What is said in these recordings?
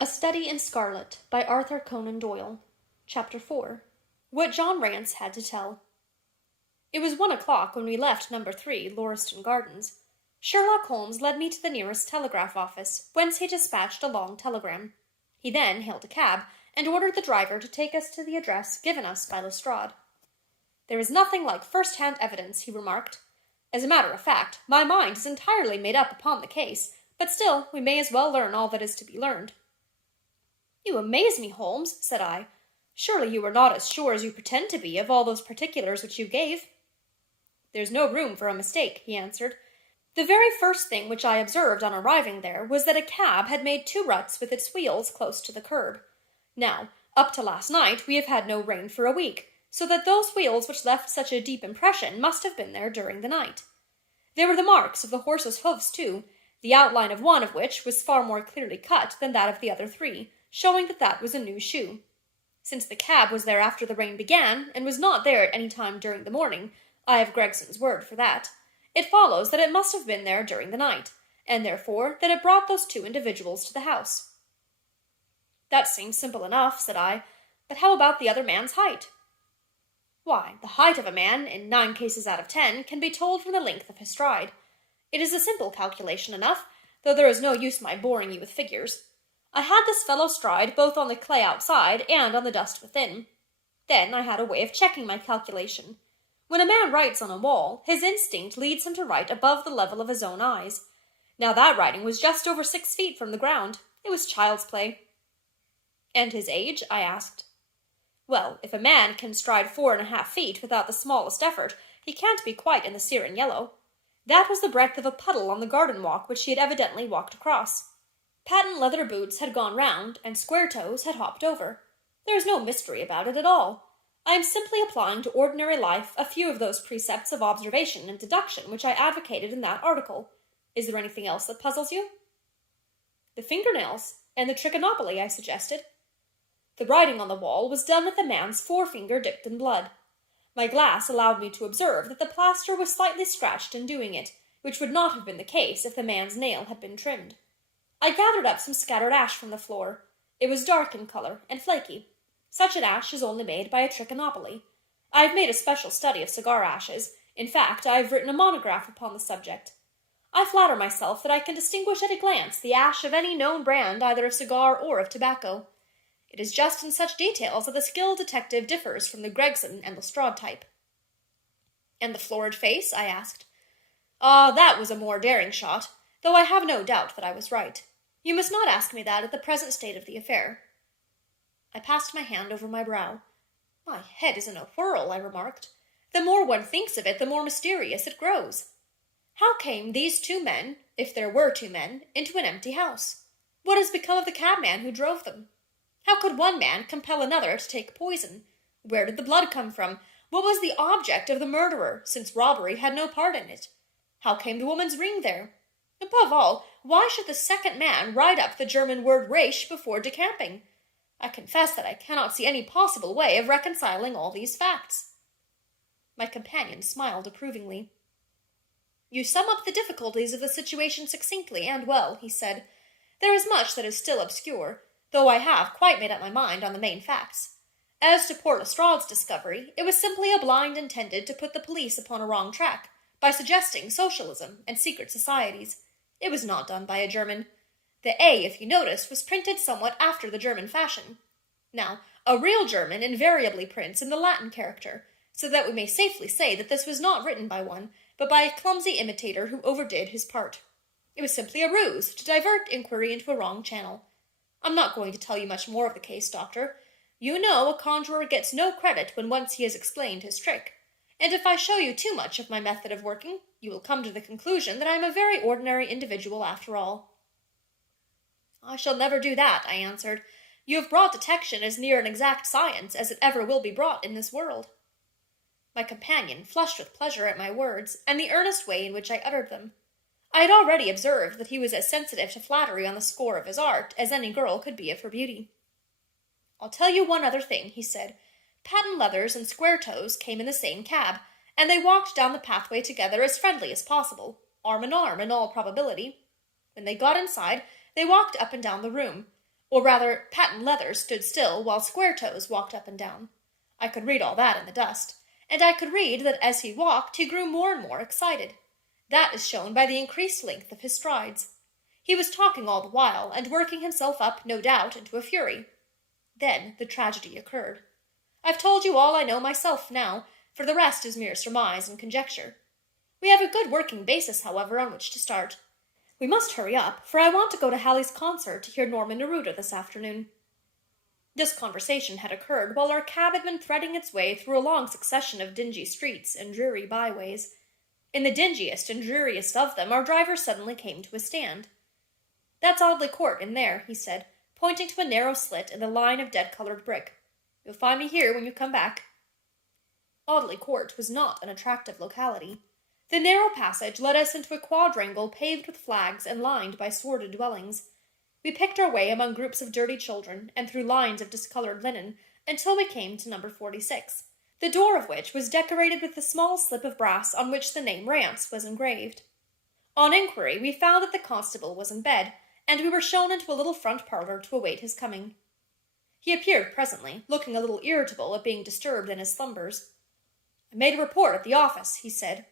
A Study in Scarlet by Arthur Conan Doyle. Chapter 4. What John Rance Had to Tell. It was 1 o'clock when we left number 3, Lauriston Gardens. Sherlock Holmes led me to the nearest telegraph office, whence he dispatched a long telegram. He then hailed a cab, and ordered the driver to take us to the address given us by Lestrade. "There is nothing like first-hand evidence," he remarked. "As a matter of fact, my mind is entirely made up upon the case, but still we may as well learn all that is to be learned." "You amaze me, Holmes," said I. "Surely you are not as sure as you pretend to be of all those particulars which you gave." "There's no room for a mistake," he answered. "The very first thing which I observed on arriving there was that a cab had made 2 ruts with its wheels close to the curb. Now, up to last night we have had no rain for a week, so that those wheels which left such a deep impression must have been there during the night. There were the marks of the horse's hoofs, too, the outline of one of which was far more clearly cut than that of the other 3, showing that that was a new shoe. Since the cab was there after the rain began, and was not there at any time during the morning, I have Gregson's word for that, it follows that it must have been there during the night, and therefore that it brought those 2 individuals to the house." "That seems simple enough," said I, "but how about the other man's height?" "Why, the height of a man, in 9 cases out of 10, can be told from the length of his stride. It is a simple calculation enough, though there is no use my boring you with figures. I had this fellow stride both on the clay outside and on the dust within. Then I had a way of checking my calculation. When a man writes on a wall, his instinct leads him to write above the level of his own eyes. Now that writing was just over 6 feet from the ground. It was child's play." "And his age?" I asked. "Well, if a man can stride 4½ feet without the smallest effort, he can't be quite in the Syrian yellow. That was the breadth of a puddle on the garden walk which he had evidently walked across. Patent leather boots had gone round, and square toes had hopped over. There is no mystery about it at all. I am simply applying to ordinary life a few of those precepts of observation and deduction which I advocated in that article. Is there anything else that puzzles you?" "The fingernails, and the trichinopoly," I suggested. "The writing on the wall was done with the man's forefinger dipped in blood. My glass allowed me to observe that the plaster was slightly scratched in doing it, which would not have been the case if the man's nail had been trimmed. I gathered up some scattered ash from the floor. It was dark in color and flaky. Such an ash is only made by a trichinopoly. I have made a special study of cigar ashes. In fact, I have written a monograph upon the subject. I flatter myself that I can distinguish at a glance the ash of any known brand either of cigar or of tobacco. It is just in such details that the skilled detective differs from the Gregson and Lestrade type." "And the florid face?" I asked. "Ah, that was a more daring shot, though I have no doubt that I was right. You must not ask me that at the present state of the affair." I passed my hand over my brow. "My head is in a whirl," I remarked. "The more one thinks of it, the more mysterious it grows. How came these 2 men, if there were 2 men, into an empty house? What has become of the cabman who drove them? How could one man compel another to take poison? Where did the blood come from? What was the object of the murderer, since robbery had no part in it? How came the woman's ring there? Above all, why should the second man write up the German word Reich before decamping? I confess that I cannot see any possible way of reconciling all these facts." My companion smiled approvingly. "You sum up the difficulties of the situation succinctly and well," he said. "There is much that is still obscure, though I have quite made up my mind on the main facts. As to poor Lestrade's discovery, it was simply a blind intended to put the police upon a wrong track, by suggesting socialism and secret societies. It was not done by a German. The A, if you notice, was printed somewhat after the German fashion. Now, a real German invariably prints in the Latin character, so that we may safely say that this was not written by one, but by a clumsy imitator who overdid his part. It was simply a ruse to divert inquiry into a wrong channel. I'm not going to tell you much more of the case, Doctor. You know a conjurer gets no credit when once he has explained his trick, and if I show you too much of my method of working, you will come to the conclusion that I am a very ordinary individual after all." "I shall never do that," I answered. "You have brought detection as near an exact science as it ever will be brought in this world." My companion flushed with pleasure at my words, and the earnest way in which I uttered them. I had already observed that he was as sensitive to flattery on the score of his art as any girl could be of her beauty. "I'll tell you one other thing," he said. "Patent leathers and square toes came in the same cab, and they walked down the pathway together as friendly as possible, arm in all probability. When they got inside, they walked up and down the room. Or rather, Patent Leather stood still while Square Toes walked up and down. I could read all that in the dust, and I could read that as he walked he grew more and more excited. That is shown by the increased length of his strides. He was talking all the while, and working himself up, no doubt, into a fury. Then the tragedy occurred. I've told you all I know myself now, for the rest is mere surmise and conjecture. We have a good working basis, however, on which to start. We must hurry up, for I want to go to Hallie's concert to hear Norman Neruda this afternoon. This conversation had occurred while our cab had been threading its way through a long succession of dingy streets and dreary byways. In the dingiest and dreariest of them, our driver suddenly came to a stand. "That's Audley Court in there," he said, pointing to a narrow slit in the line of dead-colored brick. "You'll find me here when you come back." Audley Court was not an attractive locality. The narrow passage led us into a quadrangle paved with flags and lined by sordid dwellings. We picked our way among groups of dirty children and through lines of discolored linen until we came to number 46, the door of which was decorated with a small slip of brass on which the name Rance was engraved. On inquiry, we found that the constable was in bed, and we were shown into a little front parlour to await his coming. He appeared presently, looking a little irritable at being disturbed in his slumbers. "I made a report at the office," he said.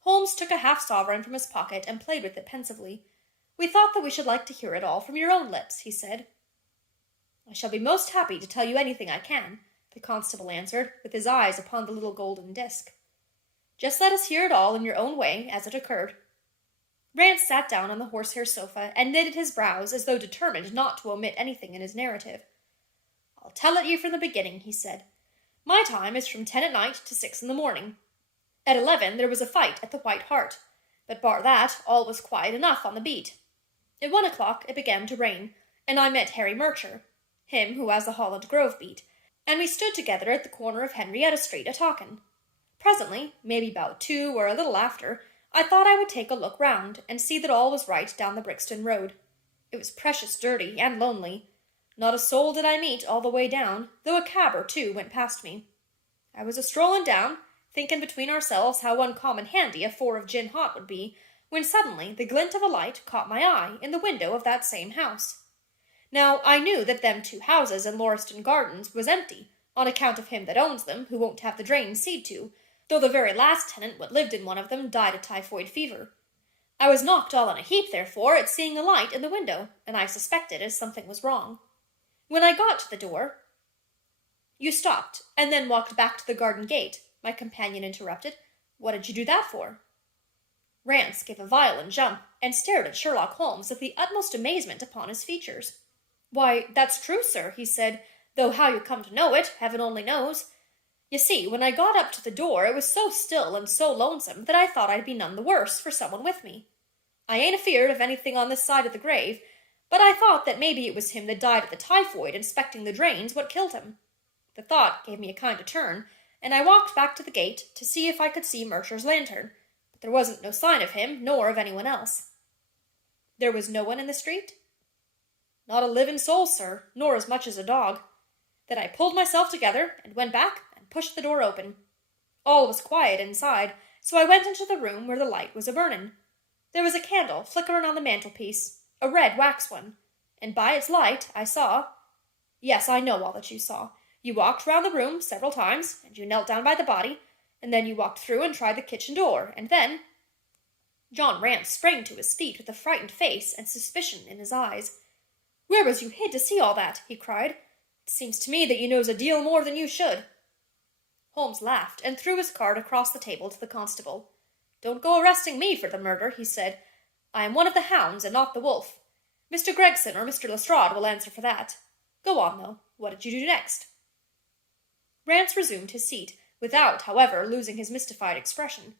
Holmes took a half-sovereign from his pocket and played with it pensively. "We thought that we should like to hear it all from your own lips," he said. "I shall be most happy to tell you anything I can," the constable answered, with his eyes upon the little golden disc. "Just let us hear it all in your own way, as it occurred." Rance sat down on the horsehair sofa and knitted his brows as though determined not to omit anything in his narrative. "I'll tell it you from the beginning," he said. "My time is from 10 at night to 6 in the morning. At 11 there was a fight at the White Hart, but bar that, all was quiet enough on the beat. At 1 o'clock it began to rain, and I met Harry Murcher, him who has the Holland Grove beat, and we stood together at the corner of Henrietta Street a-talkin'. Presently, maybe 'bout 2 or a little after, I thought I would take a look round, and see that all was right down the Brixton Road. It was precious dirty and lonely. Not a soul did I meet all the way down, though a cab or two went past me. I was a-strollin' down, thinking between ourselves how uncommon handy a 4 of gin hot would be, when suddenly the glint of a light caught my eye in the window of that same house. Now, I knew that them 2 houses in Lauriston Gardens was empty, on account of him that owns them, who won't have the drains seed to, though the very last tenant what lived in one of them died of typhoid fever. I was knocked all in a heap, therefore, at seeing a light in the window, and I suspected as something was wrong. When I got to the door—" "You stopped, and then walked back to the garden gate," my companion interrupted. "What did you do that for?" Rance gave a violent jump, and stared at Sherlock Holmes with the utmost amazement upon his features. "Why, that's true, sir," he said, "though how you come to know it, heaven only knows. You see, when I got up to the door, it was so still and so lonesome that I thought I'd be none the worse for someone with me. I ain't afeard of anything on this side of the grave, but I thought that maybe it was him that died of the typhoid inspecting the drains what killed him. The thought gave me a kind of turn, and I walked back to the gate to see if I could see Murcher's lantern, but there wasn't no sign of him, nor of anyone else." "There was no one in the street?" "Not a living soul, sir, nor as much as a dog. Then I pulled myself together, and went back and pushed the door open. All was quiet inside, so I went into the room where the light was a-burnin'. There was a candle flickerin' on the mantelpiece, a red wax one, and by its light I saw— Yes, I know all that you saw. You walked round the room several times, and you knelt down by the body, and then you walked through and tried the kitchen door, and then—" John Rance sprang to his feet with a frightened face and suspicion in his eyes. "Where was you hid to see all that?" he cried. "It seems to me that you knows a deal more than you should." Holmes laughed, and threw his card across the table to the constable. "Don't go arresting me for the murder," he said. "I am one of the hounds, and not the wolf. Mr. Gregson or Mr. Lestrade will answer for that. Go on, though. What did you do next?" Rance resumed his seat, without, however, losing his mystified expression.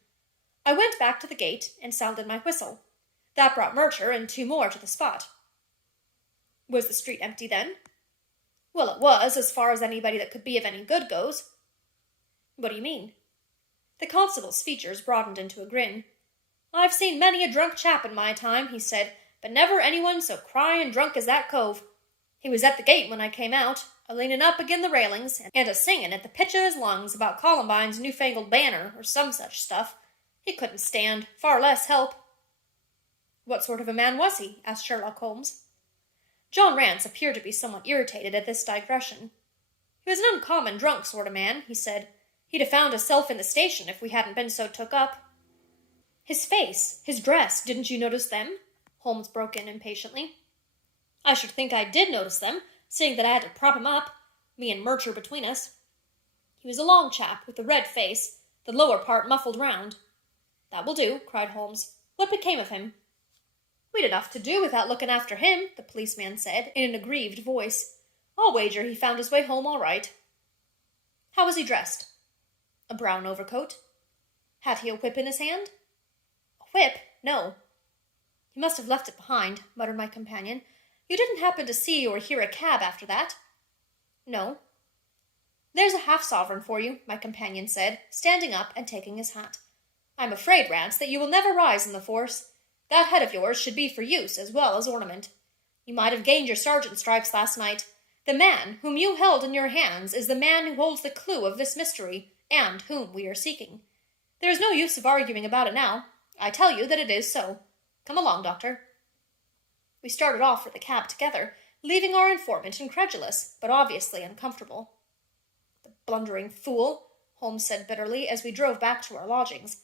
"I went back to the gate and sounded my whistle. That brought Murcher and 2 more to the spot." "Was the street empty then?" "Well, it was, as far as anybody that could be of any good goes." "What do you mean?" The constable's features broadened into a grin. "I've seen many a drunk chap in my time," he said, "but never anyone so cryin' drunk as that cove. He was at the gate when I came out, a-leanin' up agin the railings, and a-singin' at the pitch of his lungs about Columbine's newfangled banner, or some such stuff. He couldn't stand, far less help." "What sort of a man was he?" asked Sherlock Holmes. John Rance appeared to be somewhat irritated at this digression. He was an uncommon drunk sort of man, he said. He'd have found hisself in the station if we hadn't been so took up. His face, his dress, didn't you notice them? Holmes broke in impatiently. I should think I did notice them, seeing that I had to prop him up, me and Murcher between us. He was a long chap, with a red face, the lower part muffled round. That will do, cried Holmes. What became of him? We'd enough to do without looking after him, the policeman said, in an aggrieved voice. I'll wager he found his way home all right. How was he dressed? A brown overcoat. Had he a whip in his hand? A whip? No. He must have left it behind, muttered my companion. You didn't happen to see or hear a cab after that? No. There's a half-sovereign for you, my companion said, standing up and taking his hat. I'm afraid, Rance, that you will never rise in the force. That head of yours should be for use as well as ornament. You might have gained your sergeant's stripes last night. The man whom you held in your hands is the man who holds the clue of this mystery, and whom we are seeking. There is no use of arguing about it now. I tell you that it is so. Come along, Doctor. We started off for the cab together, leaving our informant incredulous, but obviously uncomfortable. The blundering fool, Holmes said bitterly as we drove back to our lodgings.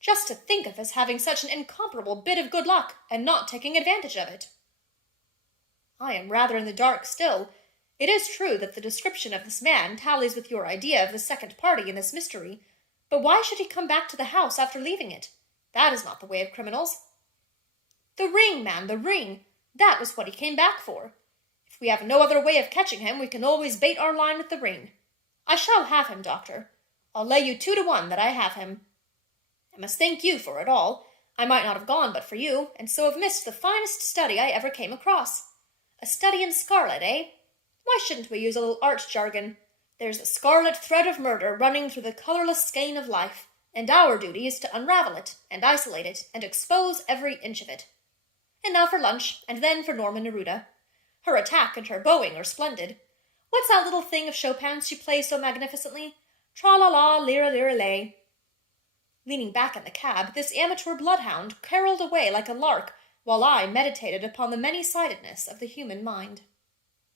Just to think of his having such an incomparable bit of good luck, and not taking advantage of it. I am rather in the dark still. It is true that the description of this man tallies with your idea of the second party in this mystery, but why should he come back to the house after leaving it? That is not the way of criminals. The ring, man, the ring. That was what he came back for. If we have no other way of catching him, we can always bait our line with the ring. I shall have him, Doctor. I'll lay you 2 to 1 that I have him. I must thank you for it all. I might not have gone but for you, and so have missed the finest study I ever came across. A study in scarlet, eh? Why shouldn't we use a little art jargon? There's a scarlet thread of murder running through the colourless skein of life, and our duty is to unravel it, and isolate it, and expose every inch of it. And now for lunch, and then for Norma Neruda. Her attack and her bowing are splendid. What's that little thing of Chopin's she plays so magnificently? Tra-la-la, lira-lira-lay. Leaning back in the cab, this amateur bloodhound caroled away like a lark, while I meditated upon the many-sidedness of the human mind.